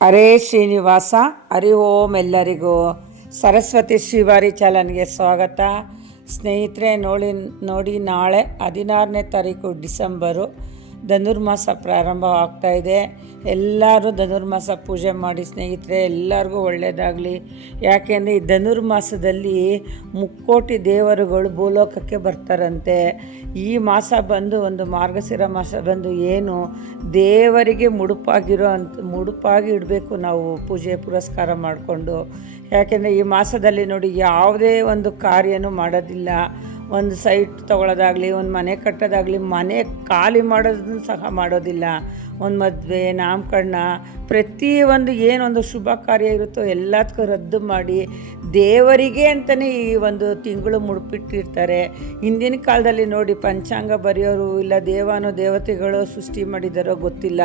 ಹರೇ ಶ್ರೀನಿವಾಸ. ಹರಿ ಓಂ. ಎಲ್ಲರಿಗೂ ಸರಸ್ವತಿ ಶ್ರೀವಾರಿ ಚಾನಲ್ಗೆ ಸ್ವಾಗತ. ಸ್ನೇಹಿತರೆ, ನೋಡಿ ನಾಳೆ 16ನೇ ತಾರೀಕು ಡಿಸೆಂಬರು ಧನುರ್ಮಾಸ ಪ್ರಾರಂಭ ಆಗ್ತಾಯಿದೆ. ಎಲ್ಲರೂ ಧನುರ್ಮಾಸ ಪೂಜೆ ಮಾಡಿ ಸ್ನೇಹಿತರೆ, ಎಲ್ಲರಿಗೂ ಒಳ್ಳೆಯದಾಗಲಿ. ಯಾಕೆಂದರೆ ಈ ಧನುರ್ಮಾಸದಲ್ಲಿ ಮುಕ್ಕೋಟಿ ದೇವರುಗಳು ಭೂಲೋಕಕ್ಕೆ ಬರ್ತಾರಂತೆ. ಈ ಮಾಸ ಬಂದು ಒಂದು ಮಾರ್ಗಶಿರ ಮಾಸ ಬಂದು ಏನು ದೇವರಿಗೆ ಮುಡುಪಾಗಿ ಇಡಬೇಕು ನಾವು ಪೂಜೆ ಪುರಸ್ಕಾರ ಮಾಡಿಕೊಂಡು. ಯಾಕೆಂದರೆ ಈ ಮಾಸದಲ್ಲಿ ನೋಡಿ ಯಾವುದೇ ಒಂದು ಕಾರ್ಯನೂ ಮಾಡೋದಿಲ್ಲ. ಒಂದು ಸೈಟ್ ತೊಗೊಳ್ಳೋದಾಗಲಿ, ಒಂದು ಮನೆ ಕಟ್ಟೋದಾಗಲಿ, ಮನೆ ಖಾಲಿ ಮಾಡೋದನ್ನು ಸಹ ಮಾಡೋದಿಲ್ಲ. ಒಂದು ಮದುವೆ, ನಾಮಕರಣ, ಪ್ರತಿಯೊಂದು ಏನೊಂದು ಶುಭ ಕಾರ್ಯ ಇರುತ್ತೋ ಎಲ್ಲದಕ್ಕೂ ರದ್ದು ಮಾಡಿ ದೇವರಿಗೆ ಅಂತಲೇ ಈ ಒಂದು ತಿಂಗಳು ಮುಡುಪಿಟ್ಟಿರ್ತಾರೆ. ಹಿಂದಿನ ಕಾಲದಲ್ಲಿ ನೋಡಿ ಪಂಚಾಂಗ ಬರೆಯೋರು ಇಲ್ಲ, ದೇವತೆಗಳು ಸೃಷ್ಟಿ ಮಾಡಿದಾರೋ ಗೊತ್ತಿಲ್ಲ.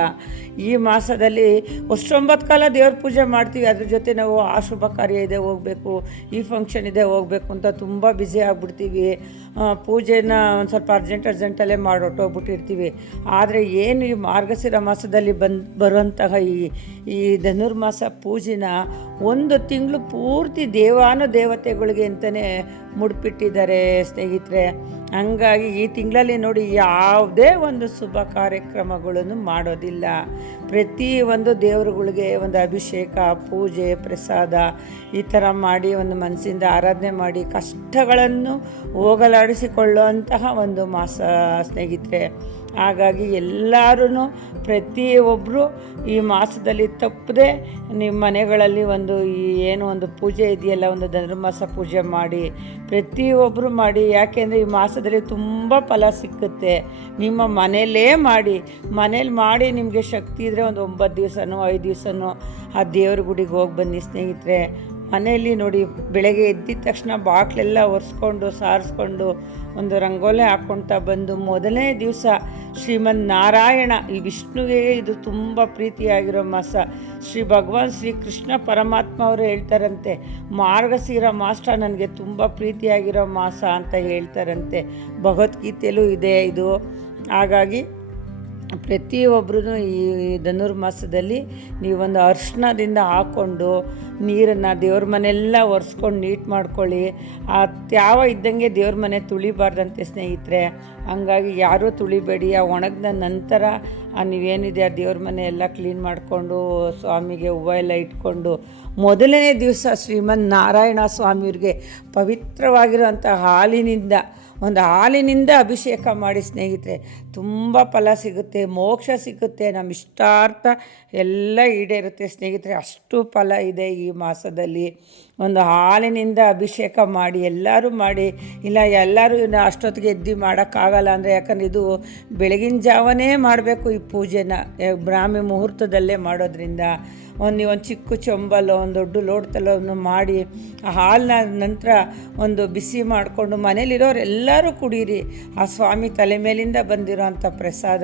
ಈ ಮಾಸದಲ್ಲಿ 9 ಕಾಲ ದೇವ್ರ ಪೂಜೆ ಮಾಡ್ತೀವಿ. ಅದ್ರ ಜೊತೆ ನಾವು ಆ ಶುಭ ಕಾರ್ಯ ಇದೆ ಹೋಗಬೇಕು, ಈ ಫಂಕ್ಷನ್ ಇದೆ ಹೋಗಬೇಕು ಅಂತ ತುಂಬ ಬ್ಯುಸಿ ಆಗಿಬಿಡ್ತೀವಿ. ಪೂಜೆನ ಒಂದು ಸ್ವಲ್ಪ ಅರ್ಜೆಂಟಲ್ಲೇ ಹೊರಟೋಗ್ಬಿಟ್ಟಿರ್ತೀವಿ. ಆದರೆ ಏನು ಈ ಮಾರ್ಗಶಿರ ಮಾಸದಲ್ಲಿ ಬರುವಂತಹ ಈ ಧನುರ್ಮಾಸ ಪೂಜೆನ ಒಂದು ತಿಂಗಳು ಪೂರ್ತಿ ದೇವತೆಗಳಿಗೆ ಅಂತಲೇ ಮುಡುಪಿಟ್ಟಿದ್ದಾರೆ ಸ್ನೇಹಿತರೆ. ಹಂಗಾಗಿ ಈ ತಿಂಗಳಲ್ಲಿ ನೋಡಿ ಯಾವುದೇ ಒಂದು ಶುಭ ಕಾರ್ಯಕ್ರಮಗಳನ್ನು ಮಾಡೋದಿಲ್ಲ. ಪ್ರತಿಯೊಂದು ದೇವರುಗಳಿಗೆ ಒಂದು ಅಭಿಷೇಕ, ಪೂಜೆ, ಪ್ರಸಾದ ಈ ಥರ ಮಾಡಿ ಒಂದು ಮನಸ್ಸಿಂದ ಆರಾಧನೆ ಮಾಡಿ ಕಷ್ಟಗಳನ್ನು ಹೋಗಲಾಡಿಸಿಕೊಳ್ಳುವಂತಹ ಒಂದು ಮಾಸ ಸ್ನೇಹಿತರೆ. ಹಾಗಾಗಿ ಎಲ್ಲರೂ ಪ್ರತಿಯೊಬ್ಬರು ಈ ಮಾಸದಲ್ಲಿ ತಪ್ಪದೆ ನಿಮ್ಮ ಮನೆಗಳಲ್ಲಿ ಒಂದು ಏನು ಒಂದು ಪೂಜೆ ಇದೆಯಲ್ಲ, ಒಂದು ಧನುರ್ಮಾಸ ಪೂಜೆ ಮಾಡಿ ಪ್ರತಿಯೊಬ್ಬರು ಮಾಡಿ. ಯಾಕೆಂದರೆ ಈ ಮಾಸದಲ್ಲಿ ತುಂಬ ಫಲ ಸಿಕ್ಕುತ್ತೆ. ನಿಮ್ಮ ಮನೆಯಲ್ಲೇ ಮನೇಲಿ ಮಾಡಿ ನಿಮಗೆ ಶಕ್ತಿ ಇದ್ದರೆ ಒಂದು 9 ದಿವಸನೋ 5 ದಿವಸನೋ ಆ ದೇವ್ರ ಗುಡಿಗೆ ಹೋಗಿ ಬನ್ನಿ ಸ್ನೇಹಿತರೆ. ಮನೆಯಲ್ಲಿ ನೋಡಿ ಬೆಳಗ್ಗೆ ಎದ್ದಿದ ತಕ್ಷಣ ಬಾಕ್ಲೆಲ್ಲ ಒರೆಸ್ಕೊಂಡು ಸಾರಿಸ್ಕೊಂಡು ಒಂದು ರಂಗೋಲಿ ಹಾಕ್ಕೊಳ್ತಾ ಬಂದು ಮೊದಲನೇ ದಿವಸ ಶ್ರೀಮನ್ ನಾರಾಯಣ, ಈ ವಿಷ್ಣುವಿಗೆ ಇದು ತುಂಬ ಪ್ರೀತಿಯಾಗಿರೋ ಮಾಸ. ಭಗವಾನ್ ಶ್ರೀ ಕೃಷ್ಣ ಪರಮಾತ್ಮ ಅವರು ಹೇಳ್ತಾರಂತೆ, ಮಾರ್ಗಶಿರ ಮಾಸ ನನಗೆ ತುಂಬ ಪ್ರೀತಿಯಾಗಿರೋ ಮಾಸ ಅಂತ ಹೇಳ್ತಾರಂತೆ. ಭಗವದ್ಗೀತೆಯಲ್ಲೂ ಇದೆ ಇದು. ಹಾಗಾಗಿ ಪ್ರತಿಯೊಬ್ಬರೂ ಈ ಧನುರ್ಮಾಸದಲ್ಲಿ ನೀವೊಂದು ಅರಿಶಿಣದಿಂದ ಹಾಕ್ಕೊಂಡು ನೀರನ್ನು ದೇವ್ರ ಮನೆಯೆಲ್ಲ ಒರೆಸ್ಕೊಂಡು ನೀಟ್ ಮಾಡ್ಕೊಳ್ಳಿ. ಆ ತ್ಯಾವ ಇದ್ದಂಗೆ ದೇವ್ರ ಮನೆ ತುಳಿಬಾರ್ದಂತೆ ಸ್ನೇಹಿತರೆ. ಹಂಗಾಗಿ ಯಾರೂ ತುಳಿಬೇಡಿ. ಆ ಒಣಗಿದ ನಂತರ ನೀವೇನಿದೆ ಆ ದೇವ್ರ ಮನೆ ಎಲ್ಲ ಕ್ಲೀನ್ ಮಾಡಿಕೊಂಡು ಸ್ವಾಮಿಗೆ ಹೂವು ಎಲ್ಲ ಇಟ್ಕೊಂಡು ಮೊದಲನೇ ದಿವಸ ಶ್ರೀಮನ್ ನಾರಾಯಣ ಸ್ವಾಮಿಯವ್ರಿಗೆ ಪವಿತ್ರವಾಗಿರುವಂಥ ಹಾಲಿನಿಂದ ಅಭಿಷೇಕ ಮಾಡಿ ಸ್ನೇಹಿತರೆ. ತುಂಬ ಫಲ ಸಿಗುತ್ತೆ, ಮೋಕ್ಷ ಸಿಗುತ್ತೆ, ನಮ್ಮ ಇಷ್ಟಾರ್ಥ ಎಲ್ಲ ಈಡೇರುತ್ತೆ ಸ್ನೇಹಿತರೆ. ಅಷ್ಟು ಫಲ ಇದೆ ಈ ಮಾಸದಲ್ಲಿ. ಒಂದು ಹಾಲಿನಿಂದ ಅಭಿಷೇಕ ಮಾಡಿ ಎಲ್ಲರೂ ಮಾಡಿ. ಇಲ್ಲ ಎಲ್ಲರೂ ಅಷ್ಟೊತ್ತಿಗೆ ಎದ್ದು ಮಾಡೋಕ್ಕಾಗಲ್ಲ ಅಂದರೆ, ಯಾಕಂದರೆ ಇದು ಬೆಳಗಿನ ಜಾವನೇ ಮಾಡಬೇಕು ಈ ಪೂಜೆನ, ಬ್ರಾಹ್ಮಿ ಮುಹೂರ್ತದಲ್ಲೇ ಮಾಡೋದ್ರಿಂದ. ಒಂದು ಚಿಕ್ಕ ಚೊಂಬಲು, ಒಂದು ದೊಡ್ಡ ಲೋಟದಲ್ಲೂ ಮಾಡಿ ಆ ಹಾಲನ್ನ ನಂತರ ಒಂದು ಬಿಸಿ ಮಾಡಿಕೊಂಡು ಮನೇಲಿರೋರು ಎಲ್ಲರೂ ಕುಡೀರಿ. ಆ ಸ್ವಾಮಿ ತಲೆ ಮೇಲಿಂದ ಬಂದಿರೋ ಅಂಥ ಪ್ರಸಾದ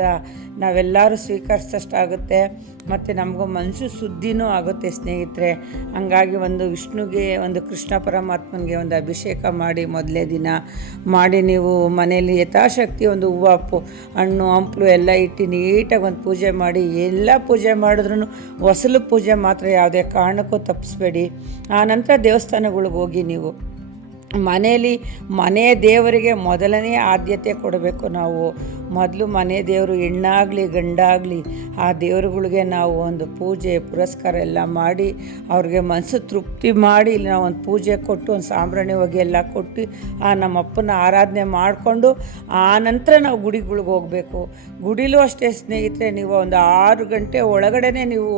ನಾವೆಲ್ಲರೂ ಸ್ವೀಕರಿಸೋಷ್ಟಾಗುತ್ತೆ. ಮತ್ತು ನಮಗೂ ಮನಸ್ಸು ಶುದ್ಧಿನೂ ಆಗುತ್ತೆ ಸ್ನೇಹಿತರೆ. ಹಂಗಾಗಿ ಒಂದು ವಿಷ್ಣುಗೆ, ಒಂದು ಕೃಷ್ಣ ಪರಮಾತ್ಮನಿಗೆ ಒಂದು ಅಭಿಷೇಕ ಮಾಡಿ ಮೊದಲೇ ದಿನ ಮಾಡಿ ನೀವು ಮನೆಯಲ್ಲಿ ಯಥಾಶಕ್ತಿ ಒಂದು ಹೂವು, ಹಣ್ಣು, ಹಂಪಲು ಎಲ್ಲ ಇಟ್ಟು ನೀಟಾಗಿ ಒಂದು ಪೂಜೆ ಮಾಡಿ. ಎಲ್ಲ ಪೂಜೆ ಮಾಡಿದ್ರೂ ಹೊಸಲು ಪೂಜೆ ಮಾತ್ರ ಯಾವುದೇ ಕಾರಣಕ್ಕೂ ತಪ್ಪಿಸ್ಬೇಡಿ. ಆನಂತರ ದೇವಸ್ಥಾನಗಳಿಗೆ ಹೋಗಿ ನೀವು ಮನೆ ದೇವರಿಗೆ ಮೊದಲನೇ ಆದ್ಯತೆ ಕೊಡಬೇಕು. ನಾವು ಮೊದಲು ಮನೆ ದೇವರು ಹೆಣ್ಣಾಗಲಿ ಗಂಡಾಗಲಿ ಆ ದೇವರುಗಳಿಗೆ ನಾವು ಒಂದು ಪೂಜೆ ಪುರಸ್ಕಾರ ಎಲ್ಲ ಮಾಡಿ ಅವ್ರಿಗೆ ಮನಸ್ಸು ತೃಪ್ತಿ ಮಾಡಿ ಇಲ್ಲಿ ನಾವು ಒಂದು ಪೂಜೆ ಕೊಟ್ಟು ಒಂದು ಸಾಂಬ್ರಾಣಿ ಹೊಗೆ ಎಲ್ಲ ಕೊಟ್ಟು ನಮ್ಮಪ್ಪನ ಆರಾಧನೆ ಮಾಡಿಕೊಂಡು ಆನಂತರ ನಾವು ಗುಡಿಗಳಿಗೆ ಹೋಗಬೇಕು. ಗುಡಿಲೂ ಅಷ್ಟೇ ಸ್ನೇಹಿತರೆ, ನೀವು ಒಂದು 6 ಗಂಟೆ ಒಳಗಡೆ ನೀವು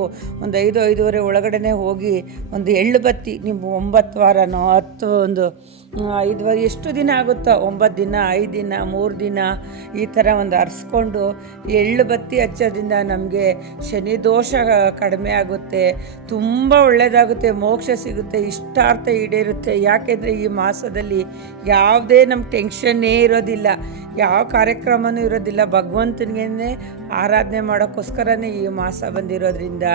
ಒಂದು 5-5:30 ಒಳಗಡೆ ಹೋಗಿ ಒಂದು ಎಳ್ಳು ಬತ್ತಿ, ನೀವು 9 ವಾರನೋ 10 ಒಂದು 5 ವಾರ ಎಷ್ಟು ದಿನ ಆಗುತ್ತೋ 9 ದಿನ 5 ದಿನ 3 ದಿನ ಈ ಥರ ಒಂದು ಅರ್ಸ್ಕೊಂಡು ಎಳ್ಳು ಬತ್ತಿ ಹಚ್ಚೋದ್ರಿಂದ ನಮಗೆ ಶನಿ ದೋಷ ಕಡಿಮೆ ಆಗುತ್ತೆ, ತುಂಬ ಒಳ್ಳೆಯದಾಗುತ್ತೆ, ಮೋಕ್ಷ ಸಿಗುತ್ತೆ, ಇಷ್ಟಾರ್ಥ ಈಡೇರುತ್ತೆ. ಯಾಕೆಂದರೆ ಈ ಮಾಸದಲ್ಲಿ ಯಾವುದೇ ನಮ್ಗೆ ಟೆನ್ಷನ್ನೇ ಇರೋದಿಲ್ಲ, ಯಾವ ಕಾರ್ಯಕ್ರಮವೂ ಇರೋದಿಲ್ಲ. ಭಗವಂತನಿಗೆ ಆರಾಧನೆ ಮಾಡೋಕ್ಕೋಸ್ಕರನೇ ಈ ಮಾಸ ಬಂದಿರೋದ್ರಿಂದ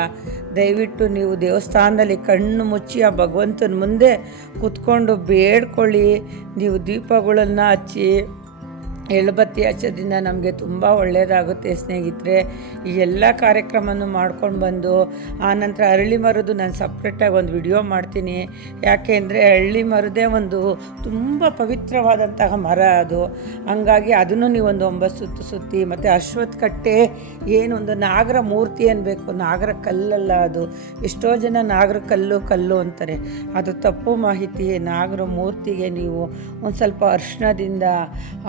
ದಯವಿಟ್ಟು ನೀವು ದೇವಸ್ಥಾನದಲ್ಲಿ ಕಣ್ಣು ಮುಚ್ಚಿ ಆ ಭಗವಂತನ ಮುಂದೆ ಕೂತ್ಕೊಂಡು ಬೇಡ್ಕೊಳ್ಳಿ. ನೀವು ದೀಪಗಳನ್ನು ಹಚ್ಚಿ ಎಳ್ಳುಬತ್ತಿ ಹಚ್ಚೋದ್ರಿಂದ ನಮಗೆ ತುಂಬ ಒಳ್ಳೆಯದಾಗುತ್ತೆ ಸ್ನೇಹಿತರೆ. ಈ ಎಲ್ಲ ಕಾರ್ಯಕ್ರಮವನ್ನು ಮಾಡ್ಕೊಂಡು ಬಂದು ಆನಂತರ ಅರಳಿ ಮರದ್ದು ನಾನು ಸಪ್ರೇಟಾಗಿ ಒಂದು ವಿಡಿಯೋ ಮಾಡ್ತೀನಿ. ಯಾಕೆ ಅಂದರೆ ಅರಳಿ ಮರದೇ ಒಂದು ತುಂಬ ಪವಿತ್ರವಾದಂತಹ ಮರ ಅದು. ಹಂಗಾಗಿ ಅದನ್ನು ನೀವು ಒಂದು 9 ಸುತ್ತು ಸುತ್ತಿ, ಮತ್ತು ಅಶ್ವತ್ಥ ಕಟ್ಟೆ ಏನೊಂದು ನಾಗರ ಮೂರ್ತಿ ಅನ್ಬೇಕು, ನಾಗರ ಕಲ್ಲಲ್ಲ ಅದು. ಎಷ್ಟೋ ಜನ ನಾಗರ ಕಲ್ಲು ಅಂತಾರೆ, ಅದು ತಪ್ಪು ಮಾಹಿತಿ. ನಾಗರ ಮೂರ್ತಿಗೆ ನೀವು ಒಂದು ಸ್ವಲ್ಪ ಅರಿಶಿಣದಿಂದ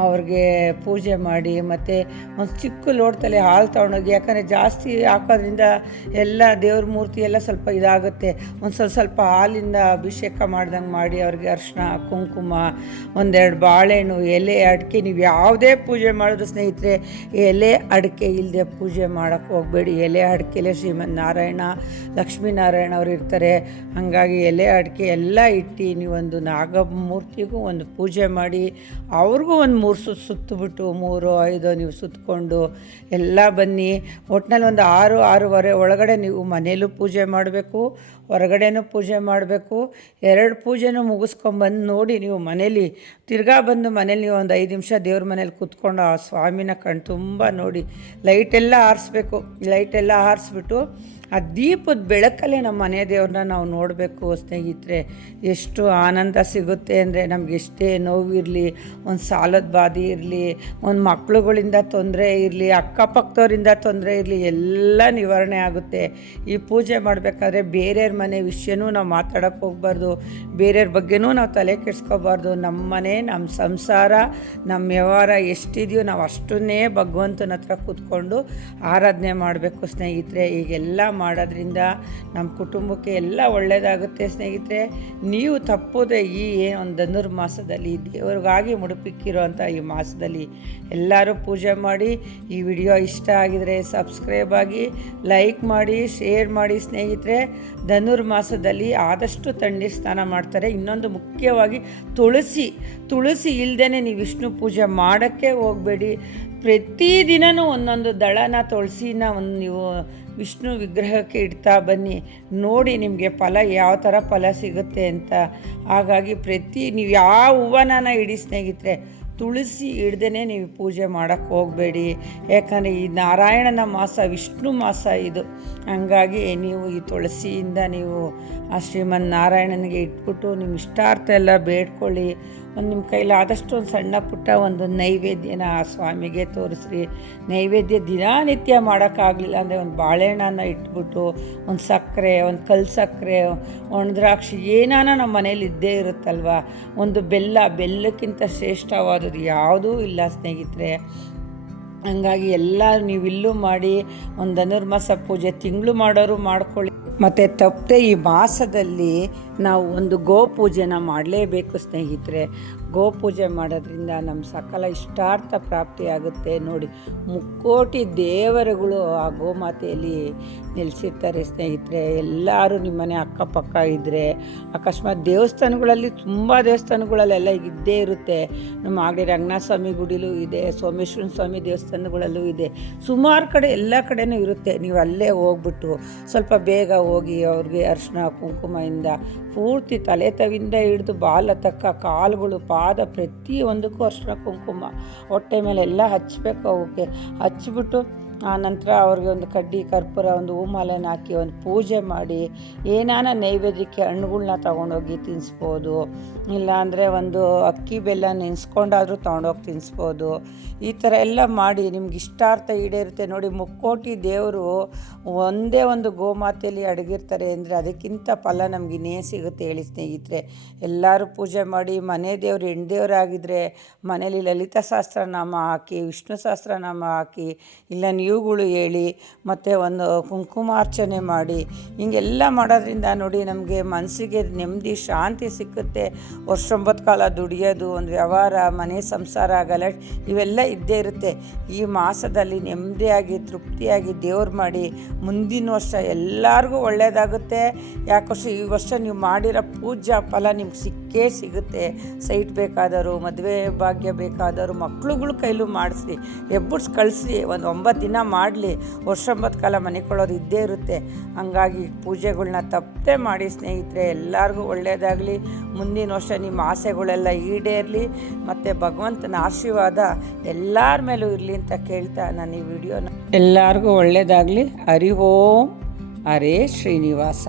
ಅವ್ರಿಗೆ ಪೂಜೆ ಮಾಡಿ, ಮತ್ತು ಒಂದು ಚಿಕ್ಕ ಲೋಟದಲ್ಲಿ ಹಾಲು ತೊಗೊಂಡೋಗಿ, ಯಾಕಂದರೆ ಜಾಸ್ತಿ ಹಾಕೋದ್ರಿಂದ ಎಲ್ಲ ದೇವ್ರ ಮೂರ್ತಿ ಎಲ್ಲ ಸ್ವಲ್ಪ ಇದಾಗುತ್ತೆ. ಒಂದು ಸ್ವಲ್ಪ ಹಾಲಿಂದ ಅಭಿಷೇಕ ಮಾಡ್ದಂಗೆ ಮಾಡಿ ಅವ್ರಿಗೆ ಅರಿಶಿಣ, ಕುಂಕುಮ, ಒಂದೆರಡು ಬಾಳೆಹಣ್ಣು, ಎಲೆ, ಅಡಿಕೆ. ನೀವು ಯಾವುದೇ ಪೂಜೆ ಮಾಡಿದ್ರು ಸ್ನೇಹಿತರೆ, ಎಲೆ ಅಡಿಕೆ ಇಲ್ಲದೆ ಪೂಜೆ ಮಾಡೋಕ್ಕೆ ಹೋಗಬೇಡಿ. ಎಲೆ ಅಡಿಕೆಲೆ ಶ್ರೀಮನ್ನಾರಾಯಣ, ಲಕ್ಷ್ಮೀನಾರಾಯಣ ಅವರು ಇರ್ತಾರೆ. ಹಾಗಾಗಿ ಎಲೆ ಅಡಿಕೆ ಎಲ್ಲ ಇಟ್ಟು ನೀವೊಂದು ನಾಗಮೂರ್ತಿಗೂ ಒಂದು ಪೂಜೆ ಮಾಡಿ, ಅವ್ರಿಗೂ ಒಂದು 3 ಸುತ್ತಬಿಟ್ಟು 3, 5 ನೀವು ಸುತ್ತಕೊಂಡು ಎಲ್ಲ ಬನ್ನಿ. ಒಟ್ಟಿನಲ್ಲಿ ಒಂದು 6-6:30 ಒಳಗಡೆ ನೀವು ಮನೇಲೂ ಪೂಜೆ ಮಾಡಬೇಕು, ಹೊರಗಡೆನೂ ಪೂಜೆ ಮಾಡಬೇಕು. 2 ಪೂಜೆನೂ ಮುಗಿಸ್ಕೊಂಬಂದು ನೋಡಿ. ನೀವು ಮನೇಲಿ ತಿರ್ಗಾ ಬಂದು ಮನೇಲಿ ನೀವು ಒಂದು 5 ನಿಮಿಷ ದೇವ್ರ ಮನೇಲಿ ಕೂತ್ಕೊಂಡು ಆ ಸ್ವಾಮಿನ ಕಣ್ಣು ತುಂಬ ನೋಡಿ. ಲೈಟೆಲ್ಲ ಆರಿಸ್ಬೇಕು. ಲೈಟೆಲ್ಲ ಆರಿಸ್ಬಿಟ್ಟು ಆ ದೀಪದ ಬೆಳಕಲ್ಲೇ ನಮ್ಮ ಮನೆ ದೇವ್ರನ್ನ ನಾವು ನೋಡಬೇಕು ಸ್ನೇಹಿತರೆ. ಎಷ್ಟು ಆನಂದ ಸಿಗುತ್ತೆ ಅಂದರೆ, ನಮ್ಗೆ ಎಷ್ಟೇ ನೋವಿರಲಿ, ಒಂದು ಸಾಲದ ಬಾಧೆ ಇರಲಿ, ಒಂದು ಮಕ್ಳುಗಳಿಂದ ತೊಂದರೆ ಇರಲಿ, ಅಕ್ಕಪಕ್ಕದವರಿಂದ ತೊಂದರೆ ಇರಲಿ, ಎಲ್ಲ ನಿವಾರಣೆ ಆಗುತ್ತೆ. ಈ ಪೂಜೆ ಮಾಡಬೇಕಾದ್ರೆ ಬೇರೆಯವ್ರ ಮನೆ ವಿಷಯನೂ ನಾವು ಮಾತಾಡೋಕ್ಕೆ ಹೋಗ್ಬಾರ್ದು, ಬೇರೆಯವ್ರ ಬಗ್ಗೆನೂ ನಾವು ತಲೆ ಕೆಡಿಸ್ಕೋಬಾರ್ದು. ನಮ್ಮ ಮನೆ, ನಮ್ಮ ಸಂಸಾರ, ನಮ್ಮ ವ್ಯವಹಾರ ಎಷ್ಟಿದೆಯೋ ನಾವು ಅಷ್ಟನ್ನೇ ಭಗವಂತನ ಹತ್ರ ಕೂತ್ಕೊಂಡು ಆರಾಧನೆ ಮಾಡಬೇಕು ಸ್ನೇಹಿತರೆ. ಈಗೆಲ್ಲ ಮಾಡೋದ್ರಿಂದ ನಮ್ಮ ಕುಟುಂಬಕ್ಕೆ ಎಲ್ಲ ಒಳ್ಳೆಯದಾಗುತ್ತೆ ಸ್ನೇಹಿತರೆ. ನೀವು ತಪ್ಪದೆ ಈ ಒಂದು ಧನುರ್ಮಾಸದಲ್ಲಿ ದೇವ್ರಿಗಾಗಿ ಮುಡುಪಿಕ್ಕಿರೋ ಅಂಥ ಈ ಮಾಸದಲ್ಲಿ ಎಲ್ಲರೂ ಪೂಜೆ ಮಾಡಿ. ಈ ವಿಡಿಯೋ ಇಷ್ಟ ಆಗಿದರೆ ಸಬ್ಸ್ಕ್ರೈಬ್ ಆಗಿ, ಲೈಕ್ ಮಾಡಿ, ಶೇರ್ ಮಾಡಿ ಸ್ನೇಹಿತರೆ. ಧನುರ್ಮಾಸದಲ್ಲಿ ಆದಷ್ಟು ತಣ್ಣೀರು ಸ್ನಾನ ಮಾಡ್ತಾರೆ. ಇನ್ನೊಂದು ಮುಖ್ಯವಾಗಿ ತುಳಸಿ ಇಲ್ಲದೇ ನೀವು ವಿಷ್ಣು ಪೂಜೆ ಮಾಡೋಕ್ಕೆ ಹೋಗಬೇಡಿ. ಪ್ರತಿದಿನವೂ ಒಂದೊಂದು ದಳನ ತುಳಸಿನ ನೀವು ವಿಷ್ಣು ವಿಗ್ರಹಕ್ಕೆ ಇಡ್ತಾ ಬನ್ನಿ. ನೋಡಿ ನಿಮಗೆ ಫಲ ಯಾವ ಥರ ಫಲ ಸಿಗುತ್ತೆ ಅಂತ. ಹಾಗಾಗಿ ನೀವು ಯಾವ ಹೂವನ ಇಡಿ ಸ್ನೇಹಿತರೆ, ತುಳಸಿ ಹಿಡ್ದೇ ನೀವು ಪೂಜೆ ಮಾಡೋಕ್ಕೆ ಹೋಗಬೇಡಿ. ಯಾಕಂದರೆ ಈ ನಾರಾಯಣನ ಮಾಸ, ವಿಷ್ಣು ಮಾಸ ಇದು. ಹಂಗಾಗಿ ನೀವು ಈ ತುಳಸಿಯಿಂದ ನೀವು ಆ ಶ್ರೀಮನ್ನಾರಾಯಣನಿಗೆ ಇಟ್ಬಿಟ್ಟು ನಿಮ್ಮ ಇಷ್ಟಾರ್ಥ ಎಲ್ಲ ಬೇಡ್ಕೊಳ್ಳಿ. ನಿಮ್ಮ ಕೈಲಾದಷ್ಟು ಒಂದು ಸಣ್ಣ ಪುಟ್ಟ ಒಂದು ನೈವೇದ್ಯನ ಆ ಸ್ವಾಮಿಗೆ ತೋರಿಸ್ರಿ. ನೈವೇದ್ಯ ದಿನನಿತ್ಯ ಮಾಡೋಕ್ಕಾಗಲಿಲ್ಲ ಅಂದರೆ ಒಂದು ಬಾಳೆಹಣ್ಣನ್ನು ಇಟ್ಬಿಟ್ಟು, ಒಂದು ಸಕ್ಕರೆ, ಒಂದು ಕಲ್ಲು ಸಕ್ಕರೆ, ಒಣದ್ರಾಕ್ಷಿ ಏನಾನ ನಮ್ಮ ಮನೇಲಿ ಇದ್ದೇ ಇರುತ್ತಲ್ವ. ಒಂದು ಬೆಲ್ಲಕ್ಕಿಂತ ಶ್ರೇಷ್ಠವಾದದ್ದು ಯಾವುದೂ ಇಲ್ಲ ಸ್ನೇಹಿತರೆ. ಹಂಗಾಗಿ ಎಲ್ಲ ನೀವು ಇಲ್ಲೂ ಮಾಡಿ. ಒಂದು ಧನುರ್ಮಾಸ ಪೂಜೆ ತಿಂಗಳು ಮಾಡೋರು ಮಾಡ್ಕೊಳ್ಳಿ. ಮತ್ತು ತಪ್ಪದೆ ಈ ಮಾಸದಲ್ಲಿ ನಾವು ಒಂದು ಗೋಪೂಜೆನ ಮಾಡಲೇಬೇಕು ಸ್ನೇಹಿತರೆ. ಗೋಪೂಜೆ ಮಾಡೋದ್ರಿಂದ ನಮ್ಮ ಸಕಲ ಇಷ್ಟಾರ್ಥ ಪ್ರಾಪ್ತಿಯಾಗುತ್ತೆ. ನೋಡಿ, 3 ದೇವರುಗಳು ಆ ಗೋಮಾತೆಯಲ್ಲಿ ನೆಲೆಸಿರ್ತಾರೆ ಸ್ನೇಹಿತರೆ. ಎಲ್ಲರೂ ನಿಮ್ಮನೆ ಅಕ್ಕಪಕ್ಕ ಇದ್ದರೆ, ಅಕಸ್ಮಾತ್ ದೇವಸ್ಥಾನಗಳಲ್ಲಿ ತುಂಬ ದೇವಸ್ಥಾನಗಳಲ್ಲೆಲ್ಲ ಇದ್ದೇ ಇರುತ್ತೆ. ನಮ್ಮ ಆಗಲಿ ರಂಗನಾಥ ಸ್ವಾಮಿ ಗುಡಿಲೂ ಇದೆ, ಸೋಮೇಶ್ವರ ಸ್ವಾಮಿ ದೇವಸ್ಥಾನಗಳಲ್ಲೂ ಇದೆ, ಸುಮಾರು ಕಡೆ ಎಲ್ಲ ಕಡೆನೂ ಇರುತ್ತೆ. ನೀವು ಅಲ್ಲೇ ಹೋಗ್ಬಿಟ್ಟು ಸ್ವಲ್ಪ ಬೇಗ ಹೋಗಿ ಅವ್ರಿಗೆ ಅರಿಶಿಣ ಕುಂಕುಮದಿಂದ ಪೂರ್ತಿ ತಲೆ ತವಿಂದ ಹಿಡಿದು ಬಾಲ ತಕ್ಕ ಕಾಲುಗಳು ಪಾದ ಪ್ರತಿಯೊಂದಕ್ಕೂ ಅರಿಶಿಣ ಕುಂಕುಮ ಹೊಟ್ಟೆ ಮೇಲೆ ಎಲ್ಲ ಹಚ್ಚಬೇಕು. ಅವಕ್ಕೆ ಹಚ್ಚಿಬಿಟ್ಟು ಆ ನಂತರ ಅವ್ರಿಗೆ ಒಂದು ಕಡ್ಡಿ ಕರ್ಪೂರ ಒಂದು ಹೂಮಾಲೆನ ಹಾಕಿ ಒಂದು ಪೂಜೆ ಮಾಡಿ, ಏನಾನ ನೈವೇದ್ಯಕ್ಕೆ ಹಣ್ಣುಗಳ್ನ ತೊಗೊಂಡೋಗಿ ತಿನ್ನಿಸ್ಬೋದು. ಇಲ್ಲಾಂದರೆ ಒಂದು ಅಕ್ಕಿ ಬೆಲ್ಲ ನೆನೆಸ್ಕೊಂಡಾದರೂ ತೊಗೊಂಡೋಗಿ ತಿನ್ನಿಸ್ಬೋದು. ಈ ಥರ ಎಲ್ಲ ಮಾಡಿ ನಿಮ್ಗೆ ಇಷ್ಟಾರ್ಥ ಈಡೇರುತ್ತೆ. ನೋಡಿ, 3 ದೇವರು ಒಂದೇ ಒಂದು ಗೋಮಾತೆಯಲ್ಲಿ ಅಡಗಿರ್ತಾರೆ ಅಂದರೆ ಅದಕ್ಕಿಂತ ಫಲ ನಮ್ಗೆ ಇನ್ನೇ ಸಿಗುತ್ತೆ ಹೇಳಿ ಸ್ನೇಹಿತರೆ. ಎಲ್ಲರೂ ಪೂಜೆ ಮಾಡಿ. ಮನೆ ದೇವರು ಹೆಣ್ದೇವರಾಗಿದ್ದರೆ ಮನೇಲಿ ಲಲಿತಾ ಸಹಸ್ರನಾಮ ಹಾಕಿ, ವಿಷ್ಣು ಸಹಸ್ರನಾಮ ಹಾಕಿ, ಇಲ್ಲ ನೀವುಗಳು ಹೇಳಿ, ಮತ್ತು ಒಂದು ಕುಂಕುಮಾರ್ಚನೆ ಮಾಡಿ. ಹಿಂಗೆಲ್ಲ ಮಾಡೋದ್ರಿಂದ ನೋಡಿ ನಮಗೆ ಮನಸ್ಸಿಗೆ ನೆಮ್ಮದಿ ಶಾಂತಿ ಸಿಕ್ಕುತ್ತೆ. ವರ್ಷ 9 ಕಾಲ ದುಡಿಯೋದು, ಒಂದು ವ್ಯವಹಾರ, ಮನೆ ಸಂಸಾರ ಆಗಲ್ಲ, ಇವೆಲ್ಲ ಇದ್ದೇ ಇರುತ್ತೆ. ಈ ಮಾಸದಲ್ಲಿ ನೆಮ್ಮದಿಯಾಗಿ ತೃಪ್ತಿಯಾಗಿ ದೇವ್ರು ಮಾಡಿ. ಮುಂದಿನ ವರ್ಷ ಎಲ್ಲರಿಗೂ ಒಳ್ಳೆಯದಾಗುತ್ತೆ. ಯಾಕೋಶ ಈ ವರ್ಷ ನೀವು ಮಾಡಿರೋ ಪೂಜಾ ಫಲ ನಿಮ್ಗೆ ಸಿಕ್ಕೇ ಸಿಗುತ್ತೆ. ಸೈಟ್ ಬೇಕಾದವರು, ಮದುವೆ ಭಾಗ್ಯ ಬೇಕಾದವರು, ಮಕ್ಳುಗಳ ಕೈಲೂ ಮಾಡಿಸಿ ಎಬ್ಬರ್ಸ್ ಕಳಿಸಿ. ಒಂದು 9 ದಿನ ದಿನ ಮಾಡಲಿ, ವರ್ಷಂಬತ್ತು ಕಾಲ ಮನೆ ಕೊಳ್ಳೋದು ಇದ್ದೇ ಇರುತ್ತೆ. ಹಂಗಾಗಿ ಪೂಜೆಗಳ್ನ ತಪ್ಪದೆ ಮಾಡಿ ಸ್ನೇಹಿತರೆ. ಎಲ್ಲರಿಗೂ ಒಳ್ಳೆಯದಾಗಲಿ, ಮುಂದಿನ ವರ್ಷ ನಿಮ್ಮ ಆಸೆಗಳೆಲ್ಲ ಈಡೇರಲಿ, ಮತ್ತು ಭಗವಂತನ ಆಶೀರ್ವಾದ ಎಲ್ಲರ ಮೇಲೂ ಇರಲಿ ಅಂತ ಕೇಳ್ತಾ ನಾನು ಈ ವಿಡಿಯೋನ ಎಲ್ಲರಿಗೂ ಒಳ್ಳೆಯದಾಗಲಿ. ಹರಿ ಓಂ ಹರೇ ಶ್ರೀನಿವಾಸ.